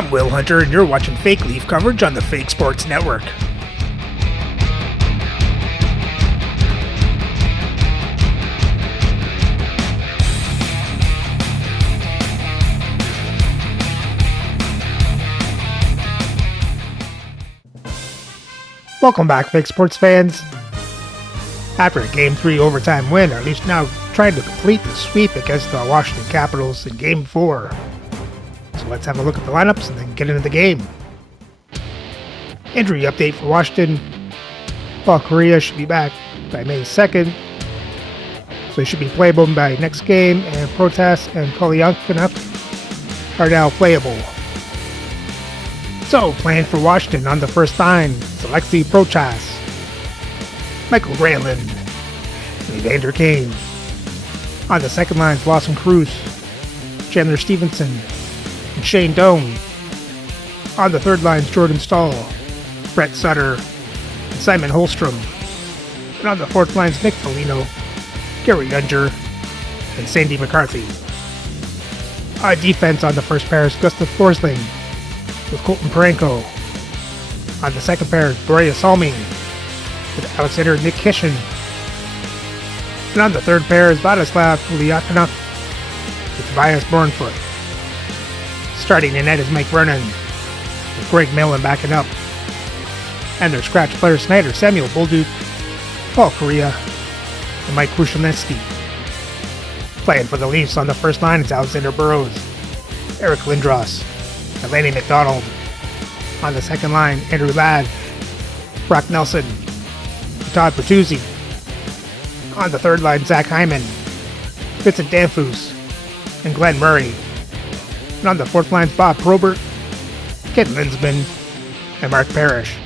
I'm Will Hunter, and you're watching Fake Leaf coverage on the Fake Sports Network. Welcome back, Fake Sports fans. After a Game 3 overtime win, our Leafs now trying to complete the sweep against the Washington Capitals in Game 4. So let's have a look at the lineups and then get into the game. Injury update for Washington. Paul Kariya should be back by May 2nd, so he should be playable by next game, and Protas and Kolyankov are now playable. So, playing for Washington on the first line is Alexei Protas, Michael Granlund, and Evander Kane. On the second line is Lawson Cruz, Chandler Stevenson, and Shane Doan. On the third line is Jordan Staal, Brett Sutter, and Simon Holmstrom. And on the fourth line is Nick Foligno, Gary Unger, and Sandy McCarthy. On defense on the first pair is Gustav Forsling with Colton Parenko. On the second pair is Borja Salming with Alexander Nikishin. And on the third pair is Vladislav Ulyakonov with Tobias Bornfoot. Starting in net is Mike Vernon with Greg Millen backing up. And their scratch players tonight are Samuel Bolduc, Paul Kariya, and Mike Krushelnyski. Playing for the Leafs on the first line is Alexander Burrows, Eric Lindros, and Lanny McDonald. On the second line, Andrew Ladd, Brock Nelson, and Todd Bertuzzi. On the third line, Zach Hyman, Vincent Danfus, and Glenn Murray. And on the fourth line, Bob Probert, Ken Linsman, and Mark Parrish.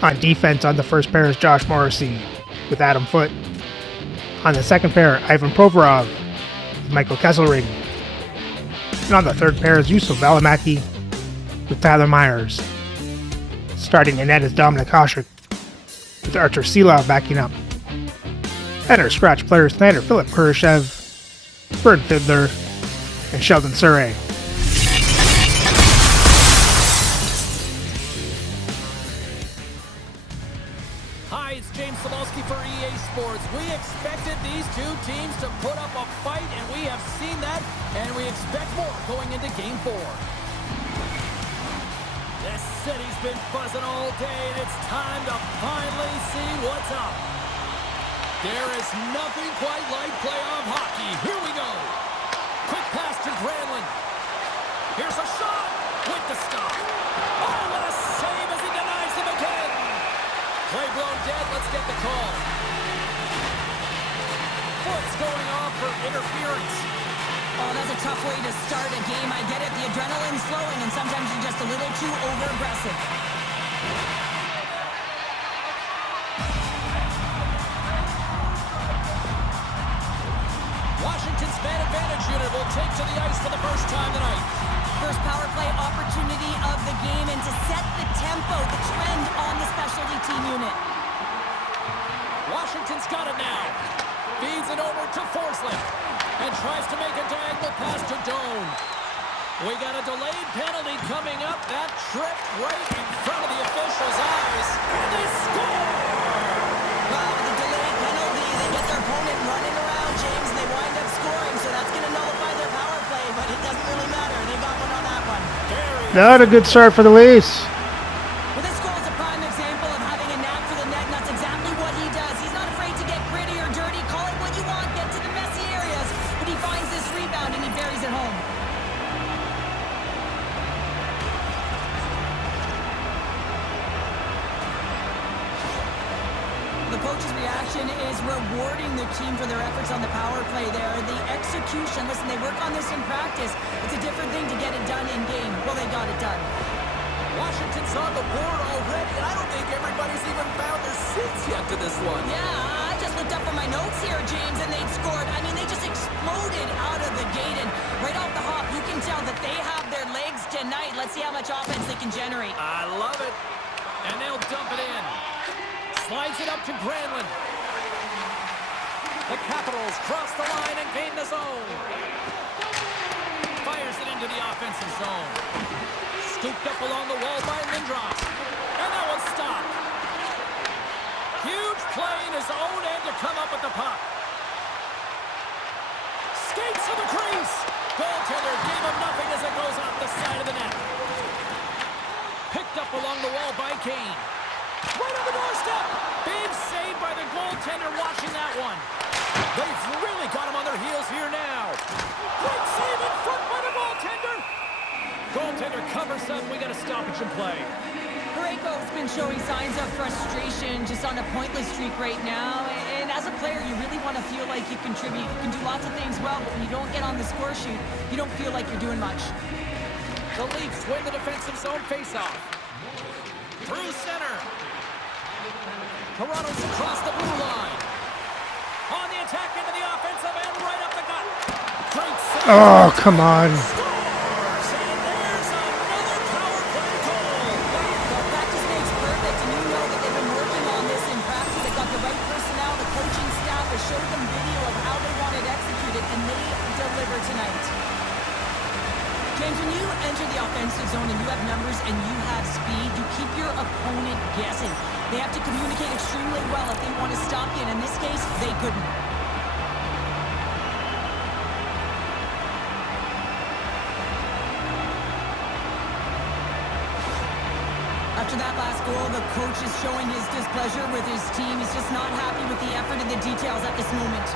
On defense on the first pair is Josh Morrissey with Adam Foote. On the second pair, Ivan Provorov with Michael Kesselring. And on the third pair is Yusuf Valimaki with Tyler Myers. Starting in net is Dominik Hasek with Artur Silov backing up. And our scratch players tonight are Philip Kurashev, Bernd Fiedler, and Sheldon Surrey. Hi, it's James Cebulski for EA Sports. We expected these two teams to put up a fight, and we have seen that, and we expect more going into Game 4. The city's been buzzing all day, and it's time to finally see what's up. There is nothing quite like playoff hockey. Here we go. Quick pass to Granlund. Here's a shot with the stop. Oh, what a save as he denies him again. Play blown dead. Let's get the call. Foot's going off for interference. Oh, that's a tough way to start a game. I get it. The adrenaline's flowing, and sometimes you're just a little too over-aggressive. Washington's man advantage unit will take to the ice for the first time tonight. First power play opportunity of the game, and to set the tempo, the trend on the specialty team unit. Washington's got it now. Feeds it over to Forsling and tries to make a diagonal pass to Doan. We got a delayed penalty coming up. That tripped right in front of the officials' eyes. And they score! Well, with the delayed penalty, they get their opponent running around, James, and they wind up scoring, so that's going to nullify their power play, but it doesn't really matter. They got one on that one. Not a good start for the Leafs. Well, this goal is a prime example of having a knack for the net, and that's exactly what he does. He's not afraid to get gritty or dirty, call it what you want, get to the messy areas, but he finds this rebound and he buries it home. The coach's reaction is rewarding the team for their efforts on the power play there. The execution, listen, they work on this in practice. It's a different thing to get it done in game. Well, they got it done. Washington's on the board already, and I don't think everybody's even found their seats yet to this one. Yeah, I just looked up on my notes here, James, and they'd scored. I mean, they just exploded out of the gate, and right off the hop, you can tell that they have their legs tonight. Let's see how much offense they can generate. I love it. And they'll dump it in. Slides it up to Granlund. The Capitals cross the line and gain the zone. Fires it into the offensive zone. Scooped up along the wall by Lindros. And that one's stopped. Huge play in his own end to come up with the puck. Skates to the crease. Goaltender gave him nothing as it goes off the side of the net. Picked up along the wall by Kane. Right on the doorstep. Big save by the goaltender watching that one. They've really got him on their heels here now. Great save in front by the goaltender. Goaltender covers up. We got a stoppage in play. Parayko's been showing signs of frustration just on a pointless streak right now. And as a player, you really want to feel like you contribute. You can do lots of things well, but when you don't get on the score sheet, you don't feel like you're doing much. The Leafs win the defensive zone faceoff. Through center. Toronto's across the blue line. On the attack into the offensive end, right up the gut. Great save. Oh, come on. Scores, and there's another power play goal. Well, practice makes perfect, and you know that they've been working on this in practice. They got the right personnel, the coaching staff has showed them video of how they want it executed, and they deliver tonight. James, when you enter the offensive zone and you have numbers and you have speed, you keep your opponent guessing. They have to communicate extremely well if they want to stop you, and in this case, they couldn't. After that last goal, the coach is showing his displeasure with his team. He's just not happy with the effort and the details at this moment.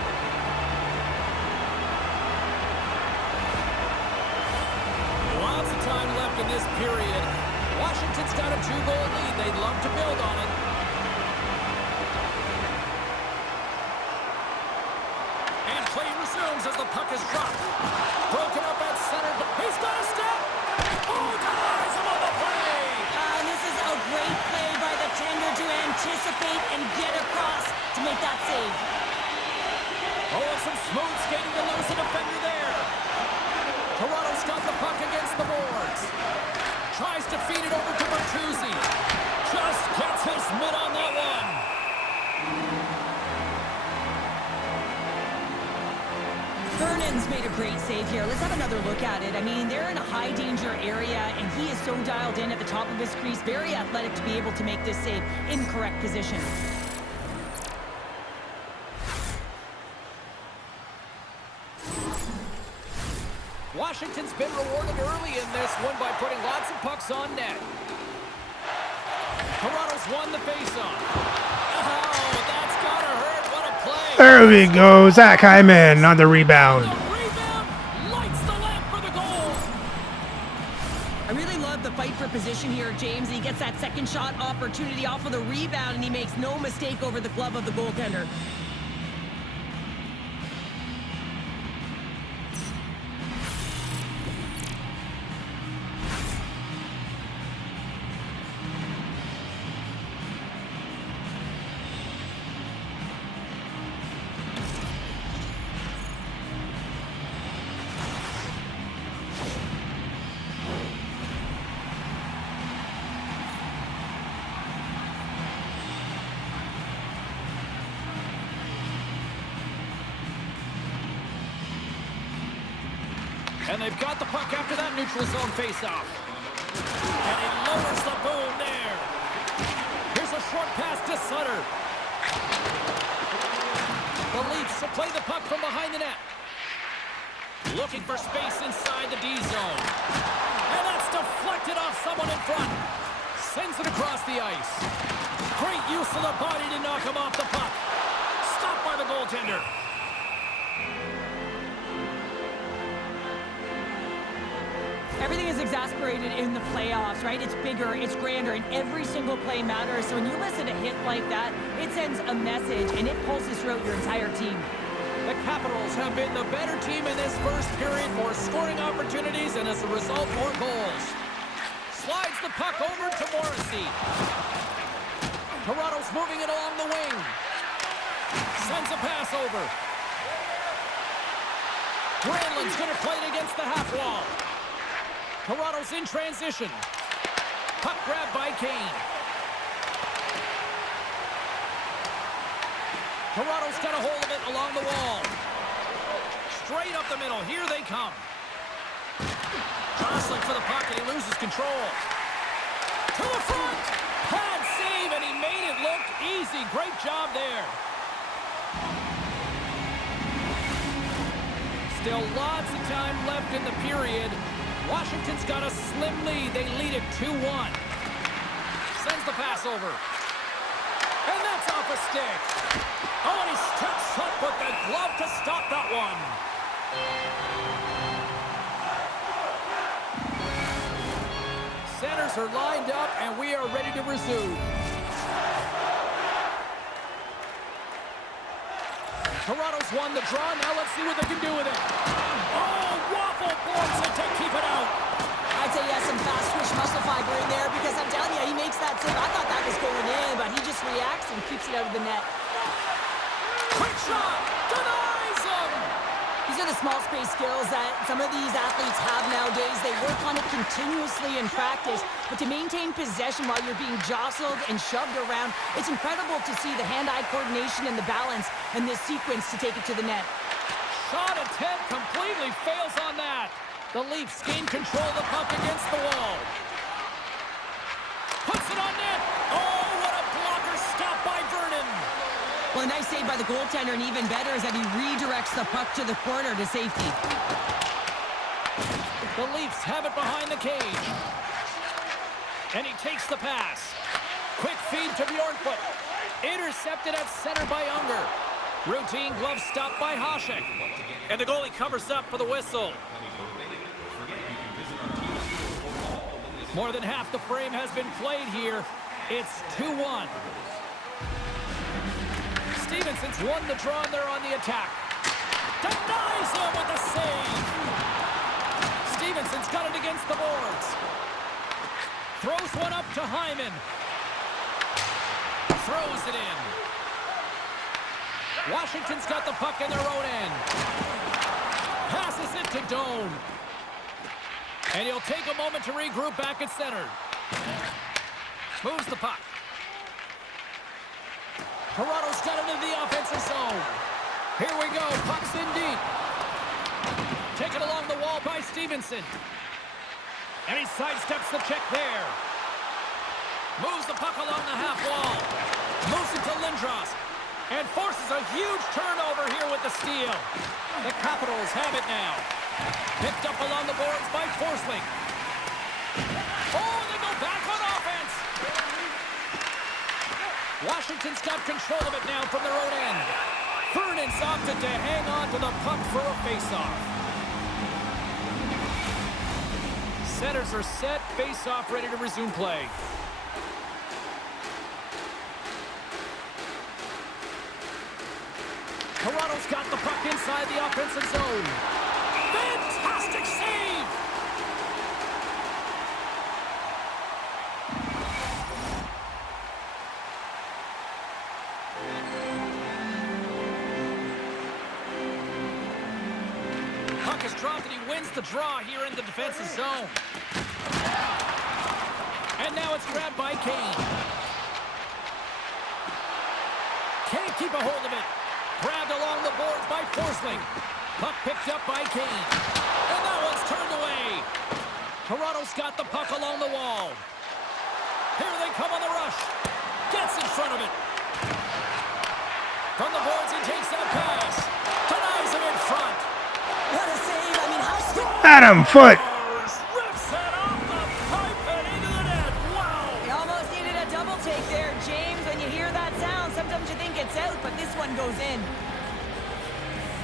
Lots of time left in this period. Washington's got a 2-goal lead. They'd love to build on it. And play resumes as the puck is dropped. Broken up at center. He's got a step. Oh, denies him on the play. And this is a great play by the tender to anticipate and get across to make that save. Oh, some smooth skating to lose a defender there. Toronto's got the puck against the boards. Tries to feed it over to Bertuzzi. Just gets his mitt on that one. Vernon's made a great save here. Let's have another look at it. I mean, they're in a high danger area, and he is so dialed in at the top of his crease. Very athletic to be able to make this save in correct position. Washington's been rewarded early in this one by putting lots of pucks on net. Toronto's won the faceoff. Oh, that's gotta hurt. What a play. There we go. Zach Hyman on the rebound. The rebound lights the lamp for the goal. I really love the fight for position here, James. He gets that second shot opportunity off of the rebound, and he makes no mistake over the glove of the goaltender. And they've got the puck after that neutral zone faceoff. And he lowers the boom there. Here's a short pass to Sutter. The Leafs will play the puck from behind the net. Looking for space inside the D zone. And that's deflected off someone in front. Sends it across the ice. Great use of the body to knock him off the puck. Stopped by the goaltender. Everything is exasperated in the playoffs, right? It's bigger, it's grander, and every single play matters. So when you listen to a hit like that, it sends a message, and it pulses throughout your entire team. The Capitals have been the better team in this first period, more scoring opportunities, and as a result, more goals. Slides the puck over to Morrissey. Toronto's moving it along the wing. Sends a pass over. Granlund's going to play it against the half wall. Toronto's in transition. Puck grab by Kane. Toronto's got a hold of it along the wall. Straight up the middle. Here they come. Jostling for the puck, and he loses control. To the front! Pad save, and he made it look easy. Great job there. Still lots of time left in the period. Washington's got a slim lead. They lead it 2-1. Sends the pass over. And that's off a stick. Oh, and he steps up with the glove to stop that one. Centers are lined up, and we are ready to resume. Toronto's won the draw. Now let's see what they can do with it. Oh, waffle blocks it to keep it out. I'd say he has some fast twitch muscle fiber in there because I'm telling you, he makes that save. I thought that was going in, but he just reacts and keeps it out of the net. Quick shot! Denies him! These are the small space skills that some of these athletes have nowadays. They work on it continuously in practice, but to maintain possession while you're being jostled and shoved around, it's incredible to see the hand-eye coordination and the balance in this sequence to take it to the net. Shot attempt completely fails on that. The Leafs gain control of the puck against the wall. Puts it on net. Oh, what a blocker stop by Vernon. Well, a nice save by the goaltender, and even better is that he redirects the puck to the corner to safety. The Leafs have it behind the cage. And he takes the pass. Quick feed to Bjornfoot. Intercepted at center by Unger. Routine glove stop by Hasek. And the goalie covers up for the whistle. More than half the frame has been played here. It's 2-1. Stevenson's won the draw, and they're on the attack. Denies him with the save. Stevenson's got it against the boards. Throws one up to Hyman. Throws it in. Washington's got the puck in their own end. Passes it to Doan. And he'll take a moment to regroup back at center. Moves the puck. Toronto's got it into the offensive zone. Here we go. Puck's in deep. Taken along the wall by Stevenson. And he sidesteps the check there. Moves the puck along the half wall. Moves it to Lindros. And forces a huge turnover here with the steal. The Capitals have it now. Picked up along the boards by Forsling. Oh, and they go back on offense. Washington's got control of it now from their own end. Vernon's opted to hang on to the puck for a faceoff. Centers are set, faceoff ready to resume play. Toronto's got the puck inside the offensive zone. Fantastic save! Puck is dropped, and he wins the draw here in the defensive zone. And now it's grabbed by Kane. Can't keep a hold of it. Grabbed along the boards by Forsling. Puck picked up by Kane. And that one's turned away. Toronto's got the puck along the wall. Here they come on the rush. Gets in front of it. From the boards, he takes that pass. Denies him in front. What a save. I mean, how strong. Adam Foote. Rips it off the pipe and into the net. Wow. He almost needed a double take there, James. When you hear that sound, sometimes you think it's out, but this one goes in.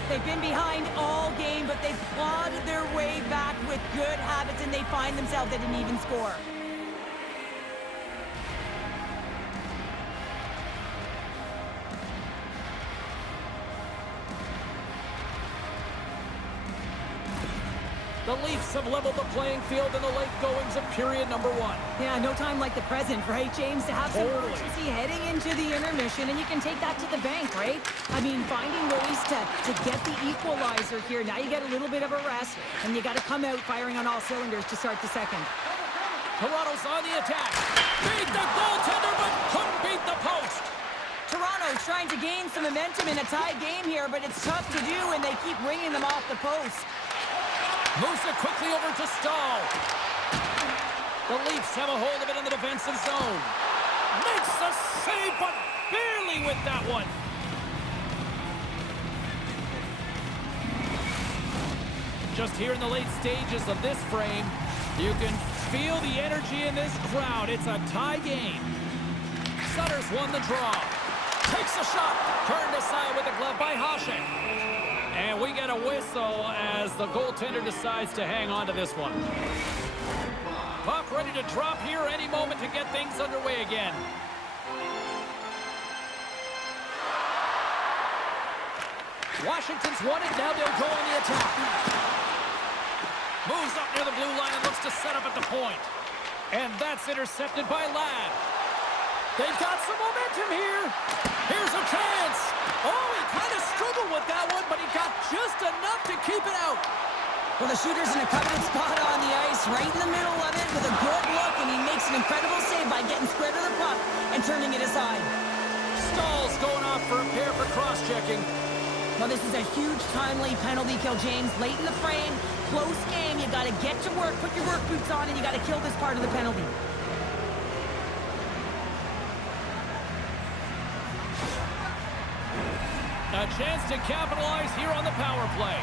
They've been behind all game, but they've clawed their way back with good habits, and they find themselves at an even score. The Leafs have leveled the playing field in the late goings of period number 1. Yeah, no time like the present, right, James? To have some Totally. urgency heading into the intermission, and you can take that to the bank, right? I mean, finding ways to get the equalizer here. Now you get a little bit of a rest, and you got to come out firing on all cylinders to start the second. Toronto's on the attack. Beat the goaltender, but couldn't beat the post. Toronto's trying to gain some momentum in a tied game here, but it's tough to do when they keep ringing them off the post. Moves it quickly over to Stahl. The Leafs have a hold of it in the defensive zone. Makes the save, but barely with that one. Just here in the late stages of this frame, you can feel the energy in this crowd. It's a tie game. Sutter's won the draw. Takes a shot. Turned aside with the glove by Hasek. And we get a whistle as the goaltender decides to hang on to this one. Puck ready to drop here any moment to get things underway again. Washington's won it. Now they'll go on the attack. Moves up near the blue line and looks to set up at the point. And that's intercepted by Ladd. They've got some momentum here. Here's a chance. Oh, he kind of struggled with that one, but he got just enough to keep it out. Well, the shooter's in a coveted spot on the ice, right in the middle of it with a good look, and he makes an incredible save by getting square to the puck and turning it aside. Stahl's going off for a pair for cross-checking. Well, this is a huge timely penalty kill, James. Late in the frame, close game, you got to get to work, put your work boots on, and you got to kill this part of the penalty. A chance to capitalize here on the power play.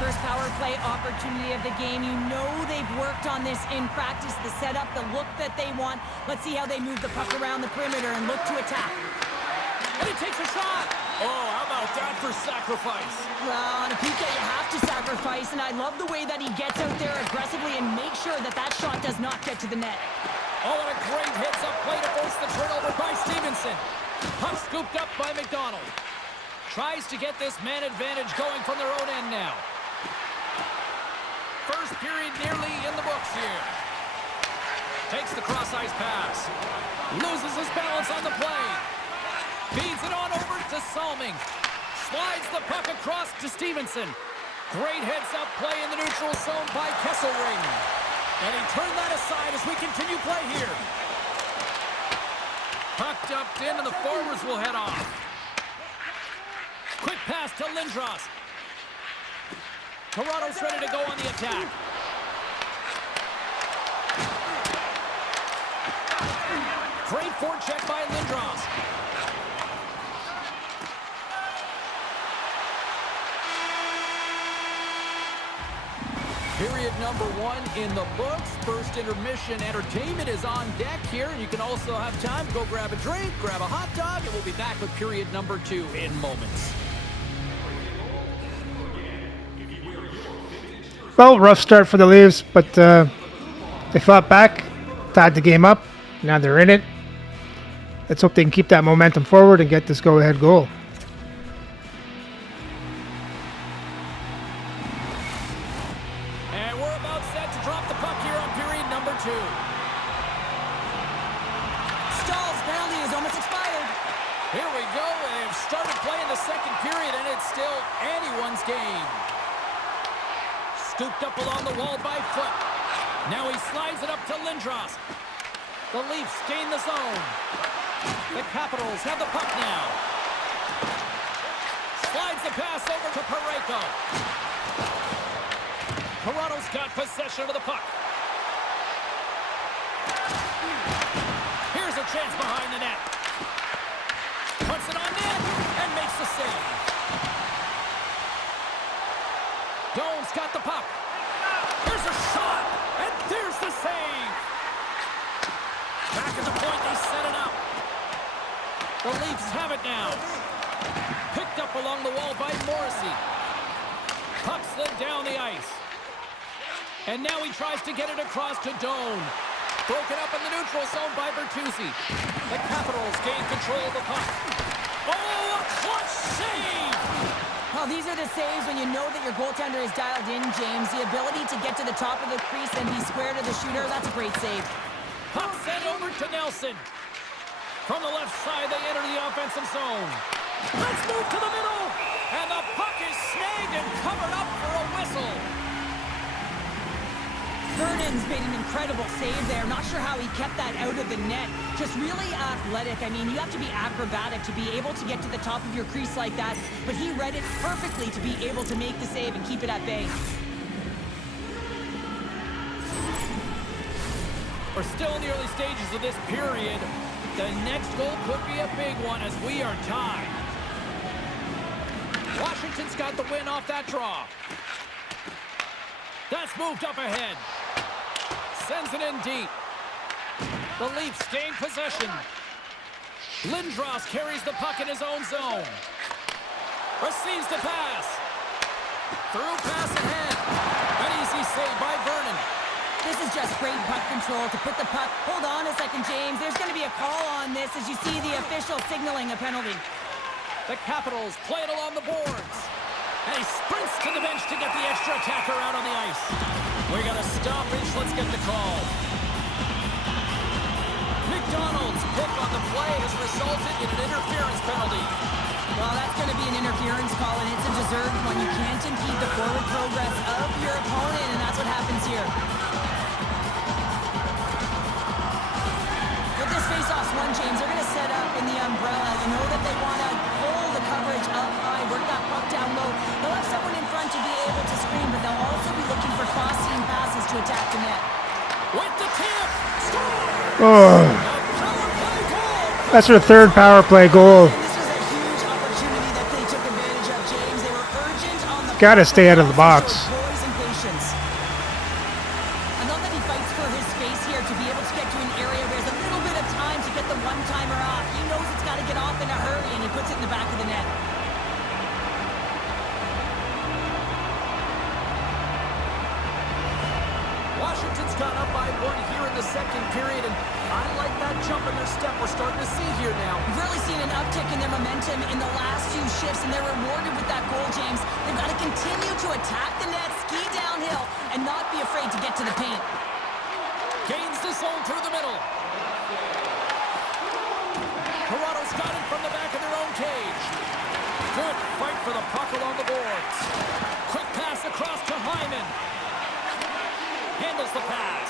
First power play opportunity of the game. You know they've worked on this in practice, the setup, the look that they want. Let's see how they move the puck around the perimeter and look to attack. And he takes a shot. Oh, how about that for sacrifice? Well, on a PK, you have to sacrifice, and I love the way that he gets out there aggressively and makes sure that that shot does not get to the net. Oh, and a great hits-up play to force the turnover by Stevenson. Puck scooped up by McDonald. Tries to get this man advantage going from their own end now. First period nearly in the books here. Takes the cross-ice pass. Loses his balance on the play. Feeds it on over to Salming. Slides the puck across to Stevenson. Great heads-up play in the neutral zone by Kesselring. And he turned that aside as we continue play here. Puck dumped in and the forwards will head off. Quick pass to Lindros. Toronto's ready to go on the attack. Great forecheck by Lindros. Period number 1 in the books. First intermission entertainment is on deck here. You can also have time to go grab a drink, grab a hot dog, and we'll be back with period number 2 in moments. Well, rough start for the Leafs, but they fought back, tied the game up. Now they're in it. Let's hope they can keep that momentum forward and get this go-ahead goal. And we're about set to drop the puck here on period number 2. Stahl's penalty is almost expired. Here we go. They've started playing the second period, and it's still anyone's game. Scooped up along the wall by Foot. Now he slides it up to Lindros. The Leafs gain the zone. The Capitals have the puck now. Slides the pass over to Parayko. Toronto's got possession of the puck. Here's a chance behind the net. Puts it on net and makes the save. Doan's got the puck. Here's a shot, and there's the save. Back at the point, they set it up. The Leafs have it now. Picked up along the wall by Morrissey. Puck slid down the ice. And now he tries to get it across to Doan. Broken up in the neutral zone by Bertuzzi. The Capitals gain control of the puck. Oh, a clutch save! Well, these are the saves when you know that your goaltender is dialed in, James. The ability to get to the top of the crease and be square to the shooter, that's a great save. Puck sent over to Nelson. From the left side, they enter the offensive zone. Let's move to the middle. And the puck is snagged and covered up for a whistle. Vernon's made an incredible save there. Not sure how he kept that out of the net. Just really athletic. I mean, you have to be acrobatic to be able to get to the top of your crease like that. But he read it perfectly to be able to make the save and keep it at bay. We're still in the early stages of this period. The next goal could be a big one as we are tied. Washington's got the win off that draw. That's moved up ahead. Sends it in deep. The Leafs gain possession. Lindros carries the puck in his own zone. Receives the pass. Through pass ahead. An easy save by Vernon. This is just great puck control to put the puck. Hold on a second, James. There's going to be a call on this as you see the official signaling a penalty. The Capitals play it along the boards. And he sprints to the bench to get the extra attacker out on the ice. We got a stoppage. Let's get the call. McDonald's pick on the play has resulted in an interference penalty. Well, that's going to be an interference call, and it's a deserved one. You can't impede the forward progress of your opponent, and that's what happens here. With this face-off's won, James, they're going to set up in the umbrella. You know that they want to pull the coverage up high, work that puck down low. They'll have someone in front to be able to screen, but they'll also be looking for cross-seam passes to attack the net. With the tip, score! Oh, that's their third power play goal. This was a huge opportunity that they took advantage of, James. They were urgent on the Gotta stay out of the box. poise and patience. I love that he fights for his space here to be able to get to an area where there's a little bit of time to get the one-timer off. He knows it's got to get off in a hurry, and he puts it in the back of the net. Washington's gone up by one here in the second period, and I like that jump in their step we're starting to see here now. We've really seen an uptick in their momentum in the last few shifts, and they're rewarded with that goal, James. They've got to continue to attack the net, ski downhill, and not be afraid to get to the paint. Gains the zone through the middle. Toronto's got it from the back of their own cage. Good fight for the puck along the boards. Quick pass across to Hyman. Handles the pass.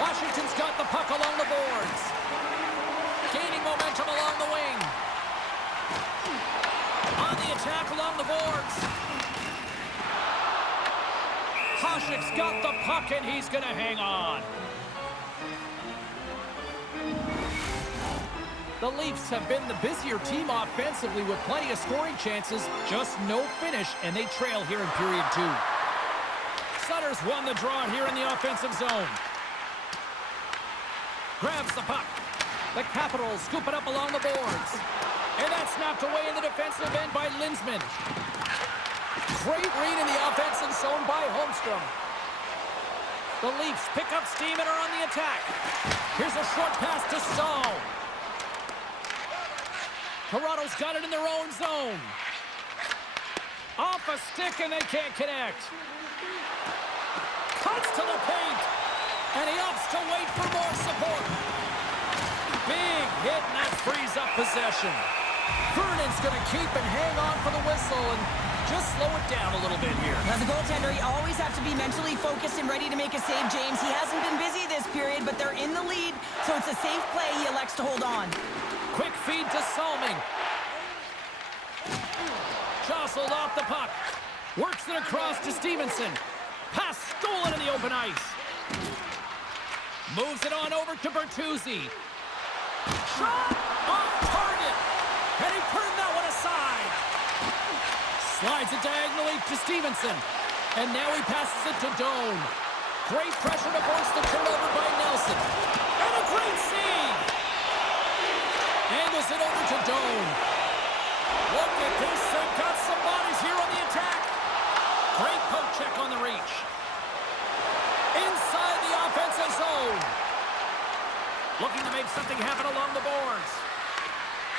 Washington's got the puck along the boards. Gaining momentum along the wing. On the attack along the boards. Hasek's got the puck and he's going to hang on. The Leafs have been the busier team offensively with plenty of scoring chances, just no finish, and they trail here in period 2. Sutter's won the draw here in the offensive zone. Grabs the puck. The Capitals scoop it up along the boards. And that's knocked away in the defensive end by Linsman. Great read in the offensive zone by Holmstrom. The Leafs pick up steam and are on the attack. Here's a short pass to Stahl. Toronto's got it in their own zone. Off a stick and they can't connect. Cuts to the paint. And he opts to wait for more support. Big hit and that frees up possession. Vernon's going to keep and hang on for the whistle and just slow it down a little bit here. As a goaltender, you always have to be mentally focused and ready to make a save, James. He hasn't been busy this period, but they're in the lead, so it's a safe play. He elects to hold on. Quick feed to Salming. Jostled off the puck. Works it across to Stevenson. Pass stolen in the open ice. Moves it on over to Bertuzzi. Shot off target. And he turned that one aside. Slides it diagonally to Stevenson. And now he passes it to Doan. Great pressure to force the turnover by Nelson. And a great save. Angles it over to Doan. Look at this. They've got some bodies here on the attack. Great poke check on the reach. Inside the offensive zone. Looking to make something happen along the boards.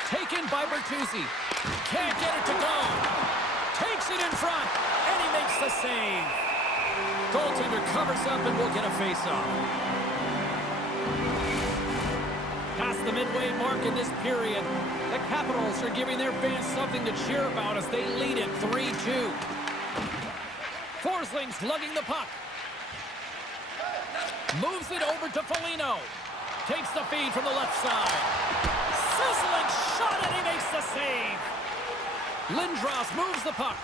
Taken by Bertuzzi. Can't get it to go. Takes it in front. And he makes the save. Goaltender covers up and we'll get a face-off. Past the midway mark in this period, the Capitals are giving their fans something to cheer about as they lead it 3-2. Forsling's lugging the puck. Moves it over to Foligno. Takes the feed from the left side. Sizzling shot and he makes the save. Lindros moves the puck.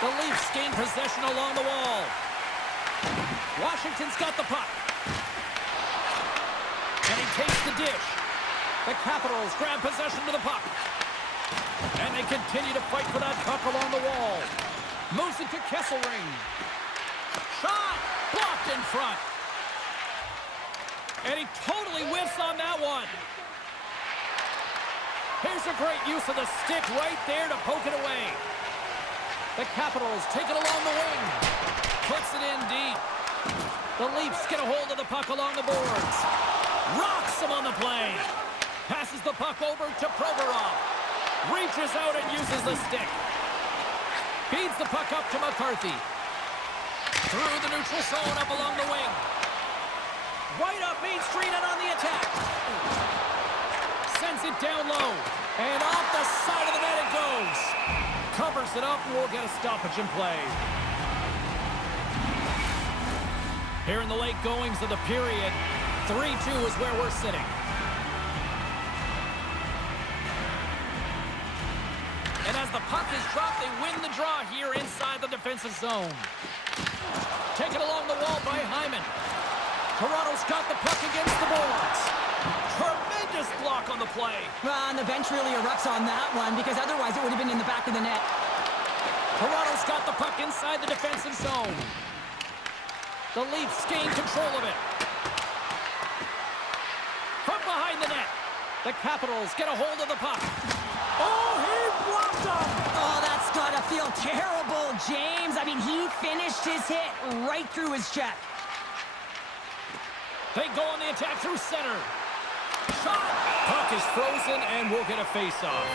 The Leafs gain possession along the wall. Washington's got the puck. And he takes the dish. The Capitals grab possession to the puck. And they continue to fight for that puck along the wall. Moves it to Kesselring. Shot! Blocked in front. And he totally whiffs on that one. Here's a great use of the stick right there to poke it away. The Capitals take it along the wing. Puts it in deep. The Leafs get a hold of the puck along the boards. Rocks him on the play. Passes the puck over to Provorov. Reaches out and uses the stick. Feeds the puck up to McCarthy. Through the neutral zone up along the wing. Right up Main Street and on the attack. Sends it down low. And off the side of the net it goes. Covers it up and we'll get a stoppage in play. Here in the late goings of the period, 3-2 is where we're sitting. And as the puck is dropped, they win the draw here inside the defensive zone. Taken along the wall by Hyman. Toronto's got the puck against the boards. Tremendous block on the play. Well, and the bench really erupts on that one because otherwise it would have been in the back of the net. Toronto's got the puck inside the defensive zone. The Leafs gain control of it. From behind the net, the Capitals get a hold of the puck. Oh, he blocked him! Oh, that's gotta feel terrible, James. I mean, he finished his hit right through his check. They go on the attack through center. Shot! Puck is frozen and we'll get a face-off.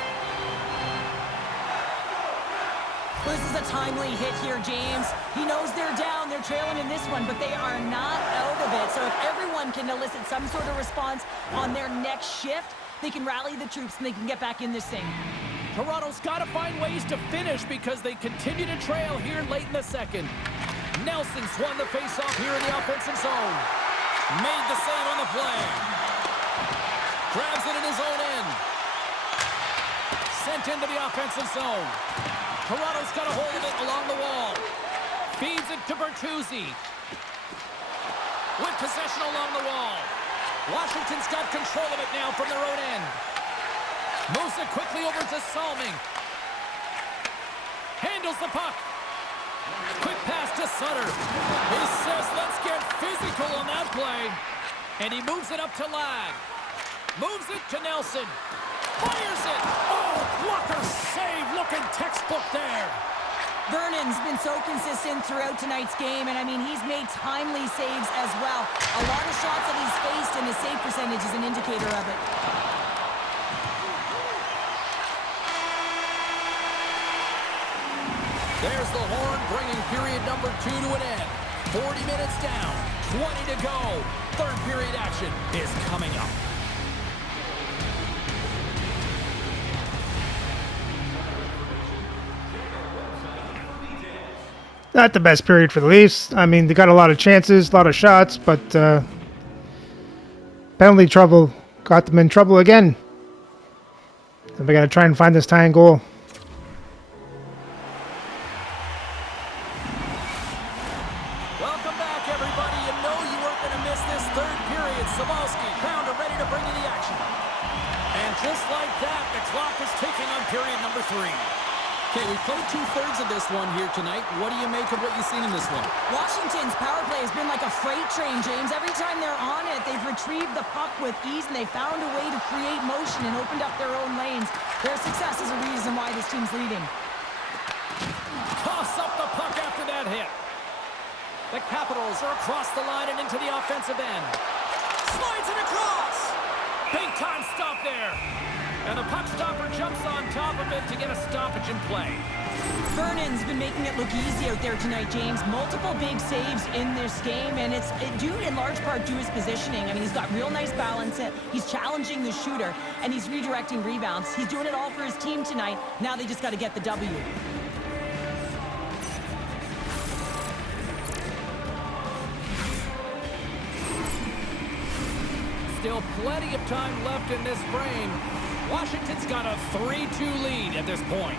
This is a timely hit here, James. He knows they're down, they're trailing in this one, but they are not out of it. So if everyone can elicit some sort of response on their next shift, they can rally the troops and they can get back in this thing. Toronto's got to find ways to finish because they continue to trail here late in the second. Nelson's won the face-off here in the offensive zone. Made the save on the play. Grabs it in his own end. Sent into the offensive zone. Toronto's got a hold of it along the wall. Feeds it to Bertuzzi. With possession along the wall. Washington's got control of it now from their own end. Moves it quickly over to Salming. Handles the puck. Quick pass to Sutter. He says, let's get physical on that play. And he moves it up to Lag. Moves it to Nelson. Fires it. Oh, blocker save. Looking textbook there. Vernon's been so consistent throughout tonight's game, and I mean, he's made timely saves as well. A lot of shots that he's faced, and his save percentage is an indicator of it. There's the horn, bringing period number 2 to an end. 40 minutes down, 20 to go. Third period action is coming up. Not the best period for the Leafs. I mean, they got a lot of chances, a lot of shots, but penalty trouble got them in trouble again. And we got to try and find this tying goal. Welcome back, everybody. You know you weren't going to miss this third period. Sabalski, Pounder ready to bring you the action. And just like that, the clock is ticking on period number 3. Okay, we've played 2/3 of this one here tonight. What do you make of what you've seen in this one? Washington's power play has been like a freight train, James. Every time they're on it, they've retrieved the puck with ease, and they found a way to create motion and opened up their own lanes. Their success is a reason why this team's leading. Toss up the puck after that hit. The Capitals are across the line and into the offensive end. Slides it across. Big time stop there. And the puck stopper jumps on top of it to get a stoppage in play. Vernon's been making it look easy out there tonight, James. Multiple big saves in this game, and it's due in large part to his positioning. I mean, he's got real nice balance. He's challenging the shooter, and he's redirecting rebounds. He's doing it all for his team tonight. Now they just got to get the W. Still plenty of time left in this frame. Washington's got a 3-2 lead at this point.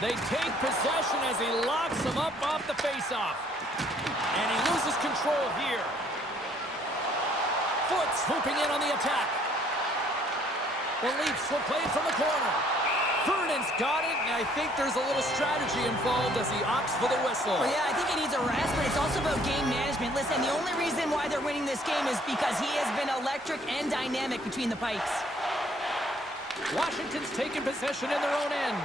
They take possession as he locks him up off the faceoff. And he loses control here. Foot swooping in on the attack. The Leafs will play it from the corner. Vernon's got it, and I think there's a little strategy involved as he opts for the whistle. Well, yeah, I think he needs a rest, but it's also about game management. Listen, the only reason why they're winning this game is because he has been electric and dynamic between the pipes. Washington's taking possession in their own end.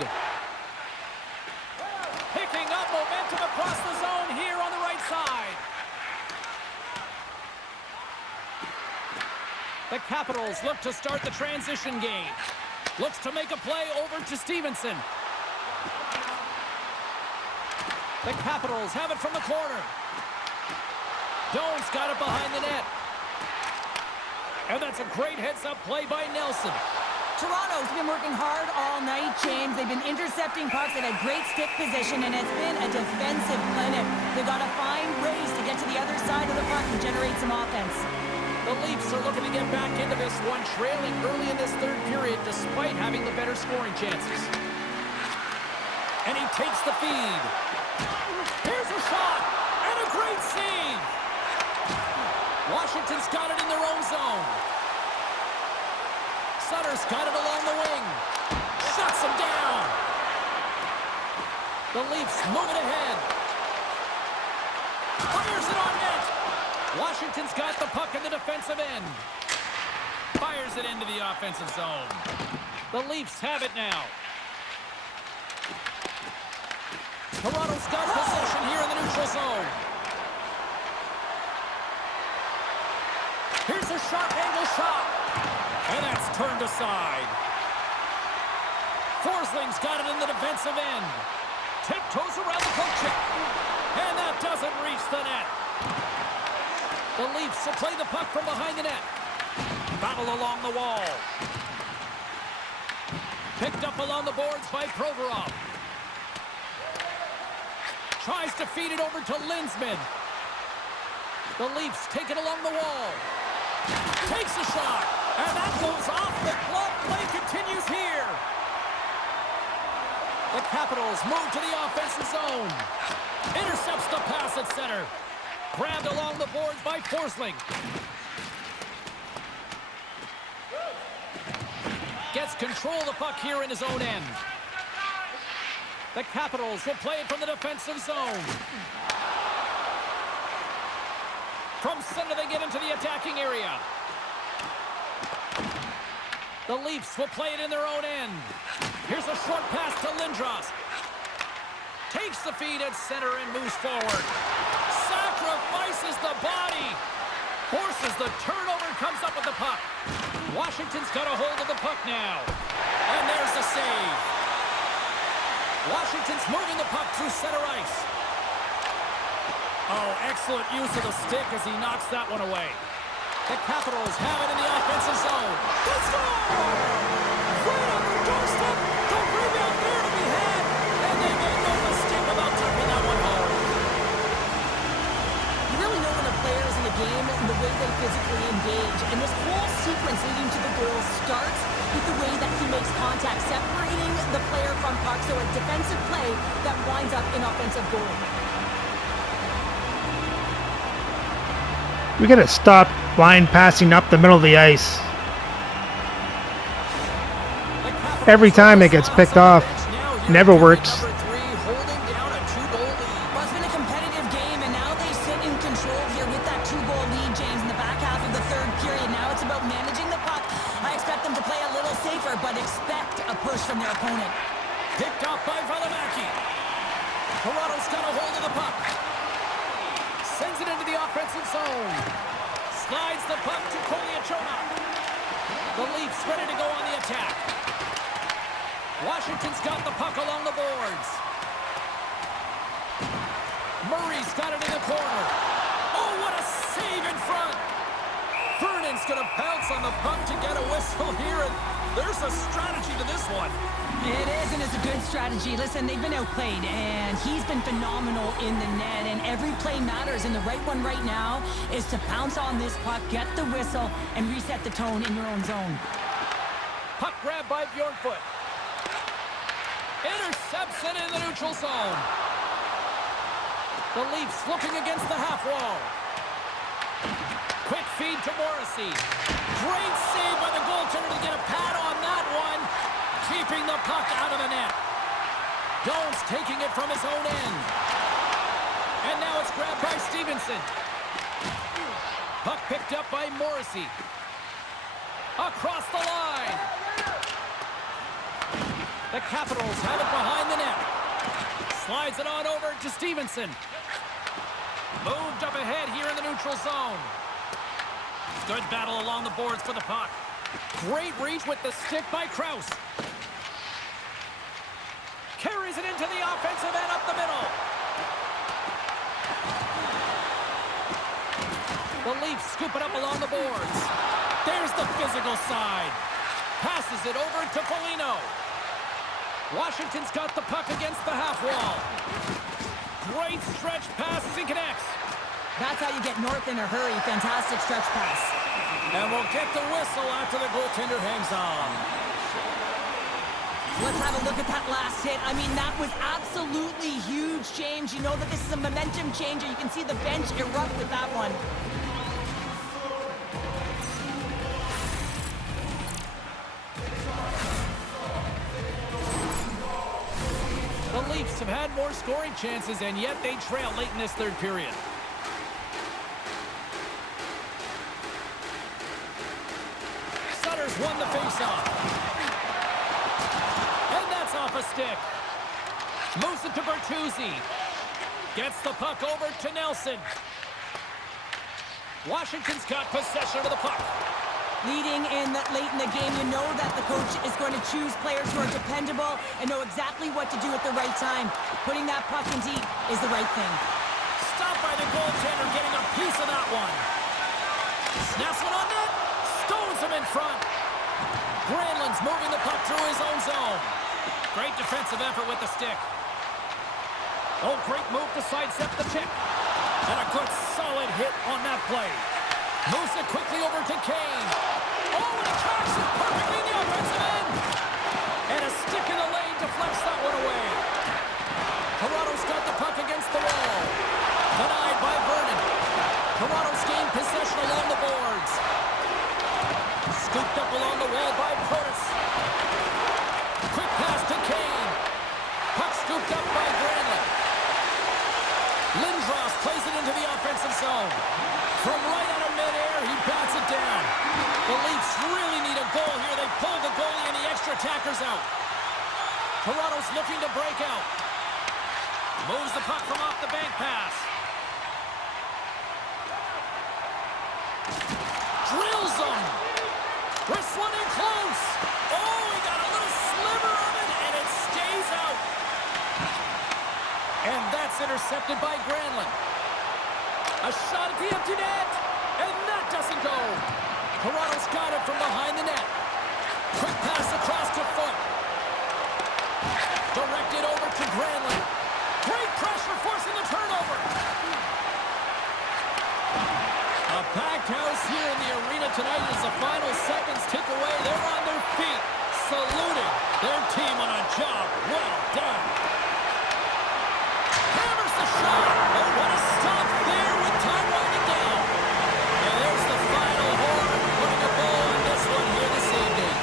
Picking up momentum across the zone here on the right side. The Capitals look to start the transition game. Looks to make a play over to Stevenson. The Capitals have it from the corner. Doan's got it behind the net. And that's a great heads-up play by Nelson. Toronto's been working hard all night, James. They've been intercepting pucks. They've had great stick position, and it's been a defensive clinic. They've got to find ways to get to the other side of the puck and generate some offense. The Leafs are looking to get back into this one, trailing early in this third period despite having the better scoring chances. And he takes the feed. Here's a shot, and a great save. Washington's got it in their own zone. Sutter's got it along the wing. Shuts him down. The Leafs move it ahead. Fires it on net. Washington's got the puck in the defensive end. Fires it into the offensive zone. The Leafs have it now. Toronto's got possession here in the neutral zone. Here's a sharp angle shot. And that's turned aside. Forsling's got it in the defensive end. Tiptoes around the poke check. And that doesn't reach the net. The Leafs will play the puck from behind the net. Battle along the wall. Picked up along the boards by Provorov. Tries to feed it over to Linsman. The Leafs take it along the wall. Takes a shot. And that goes off the glove. Play continues here. The Capitals move to the offensive zone. Intercepts the pass at center. Grabbed along the boards by Forsling. Gets control of the puck here in his own end. The Capitals will play it from the defensive zone. From center they get into the attacking area. The Leafs will play it in their own end. Here's a short pass to Lindros. Takes the feed at center and moves forward. Sacrifices the body. Forces the turnover, comes up with the puck. Washington's got a hold of the puck now. And there's the save. Washington's moving the puck through center ice. Oh, excellent use of the stick as he knocks that one away. The Capitals have it in the offensive zone. Let's go! Right on the doorstep. The rebound there to be had. And they made no mistake about tucking that one home. You really know when a player is in the game and the way they physically engage. And this whole sequence leading to the goal starts with the way that he makes contact, separating the player from puck. So a defensive play that winds up in offensive goal. We gotta stop blind passing up the middle of the ice. Every time it gets picked off, never works. Well, it's been a competitive game, and now they sit in control here with that 2-goal lead, James, in the back half of the third period. Now it's about managing the puck. I expect them to play a little safer, but expect a push from their opponent. Picked off by Valimaki. Toronto's got a hold of the puck. Sends it into the offensive zone. Slides the puck to Koliachona. The Leafs ready to go on the attack. Washington's got the puck along the boards. Murray's got it in the corner. Oh, what a save in front. Vernon's going to pounce on the puck to get a whistle here, and there's a strategy to this one. It is, and it's a good strategy. Listen, they've been outplayed, and he's been phenomenal in the net, and every play matters, and the right one right now is to pounce on this puck, get the whistle, and reset the tone in your own zone. Puck grab by Bjornfoot. Intercepts it in the neutral zone. The Leafs looking against the half wall. Quick feed to Morrissey. Great save by the goaltender to get a pad on that one. Keeping the puck out of the net. Jones taking it from his own end. And now it's grabbed by Stevenson. Puck picked up by Morrissey. Across the line. The Capitals have it behind the net. Slides it on over to Stevenson. Moved up ahead here in the neutral zone. Good battle along the boards for the puck. Great reach with the stick by Krause. Carries it into the offensive end up the middle. The Leafs scoop it up along the boards. There's the physical side. Passes it over to Foligno. Washington's got the puck against the half wall. Great stretch passes and connects. That's how you get north in a hurry. Fantastic stretch pass. And we'll get the whistle after the goaltender hangs on. Let's have a look at that last hit. I mean, that was absolutely huge change. You know that this is a momentum changer. You can see the bench erupt with that one. The Leafs have had more scoring chances, and yet they trail late in this third period. Sutter's won the faceoff. And that's off a stick. Moves it to Bertuzzi. Gets the puck over to Nelson. Washington's got possession of the puck. Leading in late in the game, you know that the coach is going to choose players who are dependable and know exactly what to do at the right time. Putting that puck in deep is the right thing. Stopped by the goaltender, getting a piece of that one. Snaps one on net. Stones him in front. Granlund's moving the puck through his own zone. Great defensive effort with the stick. Oh, great move to sidestep the check. And a good solid hit on that play. Moves it quickly over to Kane. Oh, and he tracks it perfectly in the offensive end. And a stick in the lane deflects that one away. Toronto's got the puck against the wall. Denied by Vernon. Toronto's gained possession along the boards. Scooped up along the wall by Protas. Quick pass to Kane. Puck scooped up by Granlund. Lindros plays it into the offensive zone. From right out of midair, he bats it down. The Leafs really need a goal here. They pull the goalie and the extra attackers out. Toronto's looking to break out. Moves the puck from off the bank pass. Drills him. Wrestling in close. Oh, he got a little sliver of it, and it stays out. And that's intercepted by Granlund. A shot at the empty net, and that doesn't go. Toronto's got it from behind the net. Quick pass across to Foot. Directed over to Granlund. Great pressure forcing the turnover. A packed house here in the arena tonight as the final seconds tick away. They're on their feet, saluting their team on a job well done. Hammers the shot. Oh, what a stop there with time winding down. And there's the final horn, putting a bow on this one here this evening.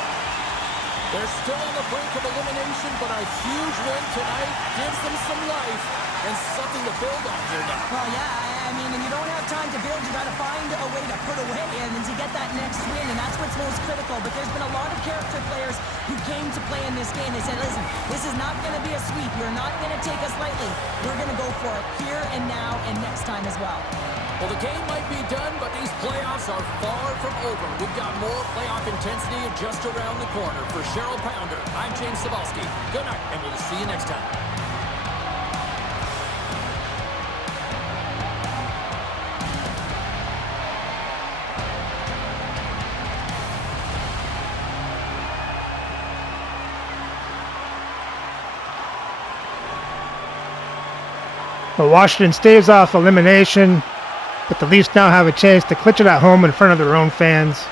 They're still on the brink of elimination, but a huge win tonight gives them some life and something to build on here now. Well, yeah, I mean, and you don't have time to build. You got to find a way to put away and to get that next win, and that's what's most critical. But there's been a lot of character players who came to play in this game. They said, listen, this is not going to be a sweep. You're not going to take us lightly. We're going to go for it here and now and next time as well. Well, the game might be done, but these playoffs are far from over. We've got more playoff intensity just around the corner. For Cheryl Pounder, I'm James Cebulski. Good night, and we'll see you next time. But Washington staves off elimination, but the Leafs now have a chance to clinch it at home in front of their own fans.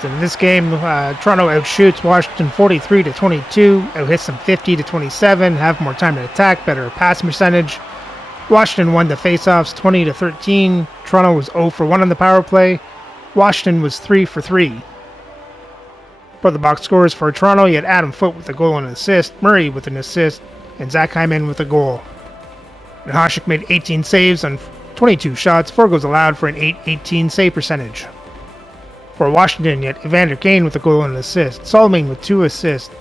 So in this game, Toronto outshoots Washington 43-22, outhits them 50-27, have more time to attack, better pass percentage. Washington won the faceoffs 20-13. Toronto was 0 for 1 on the power play. Washington was 3 for 3. For the box scores for Toronto, you had Adam Foote with a goal and an assist, Murray with an assist, and Zach Hyman with a goal. And Hasek made 18 saves on 22 shots, 4 goals allowed for an 8-18 save percentage. For Washington, you had Evander Kane with a goal and an assist, Solomon with 2 assists,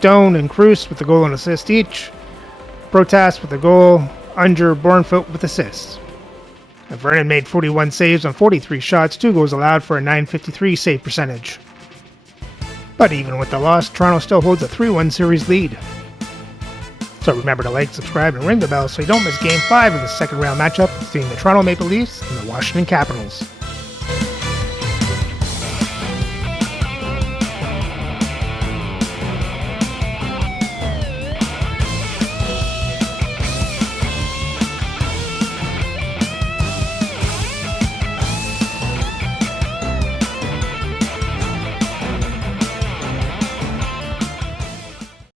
Doan and Cruz with a goal and assist each, Protas with a goal, Unger, Bornfoot with assists. And Vernon made 41 saves on 43 shots, 2 goals allowed for a 9.53 save percentage. But even with the loss, Toronto still holds a 3-1 series lead. So remember to like, subscribe, and ring the bell so you don't miss Game 5 of the second round matchup between the Toronto Maple Leafs and the Washington Capitals.